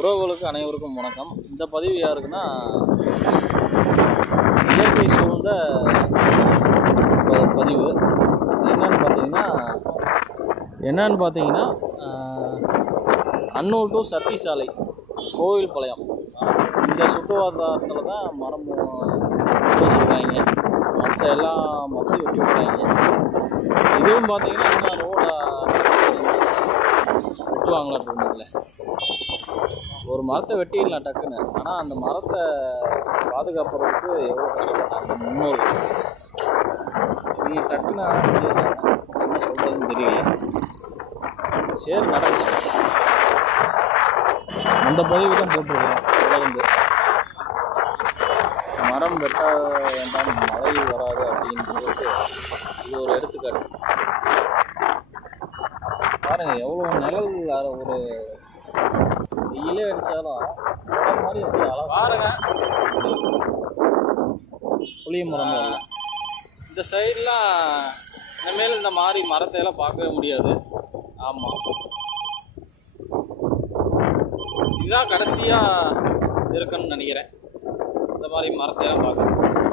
உறவுகளுக்கு அனைவருக்கும் வணக்கம். இந்த பதிவு யாருக்குன்னா, இயற்கை சூழ்ந்த பதிவு. என்னன்னு பார்த்தீங்கன்னா அன்னூர் டு சத்தி சாலை கோவில் பாளையம் இந்த சுற்றுவட்டாரத்தில் தான் மரம் வச்சுருக்காங்க. மற்ற எல்லாம் மரத்தையும் வெட்டி விட்டாங்க. இதுவும் பார்த்தீங்கன்னா இன்னும் ரோடை வெட்டுவாங்களாட்டிருந்ததில்ல. ஒரு மரத்தை வெட்டிடலாம் டக்குன்னு. ஆனால் அந்த மரத்தை பாதுகாப்புறதுக்கு எவ்வளோ கஷ்டப்பட்டாங்க முன்னோர்கள். நீ டக்குன்னு என்ன சொல்கிறதுன்னு தெரியல. சரி நடக்கும். அந்த பதிவு தான் போட்டிருக்கேன். தொடர்ந்து மரம் வெட்ட வேண்டாம், மழை வராது அப்படின்றது இது ஒரு எடுத்துக்காட்டு. பாருங்கள் எவ்வளோ நிழல் ஒரு வெயிலே அடித்தாலும் மாதிரி எப்படி அழகாக பாருங்க. புளிய மரம் எல்லாம் இந்த சைட்லாம் இனிமேல் இந்த மாதிரி மரத்தையெல்லாம் பார்க்கவே முடியாது. ஆமாம், இதுதான் கடைசியாக இருக்குன்னு நினைக்கிறேன் இந்த மாதிரி மரத்தையெல்லாம் பார்க்க.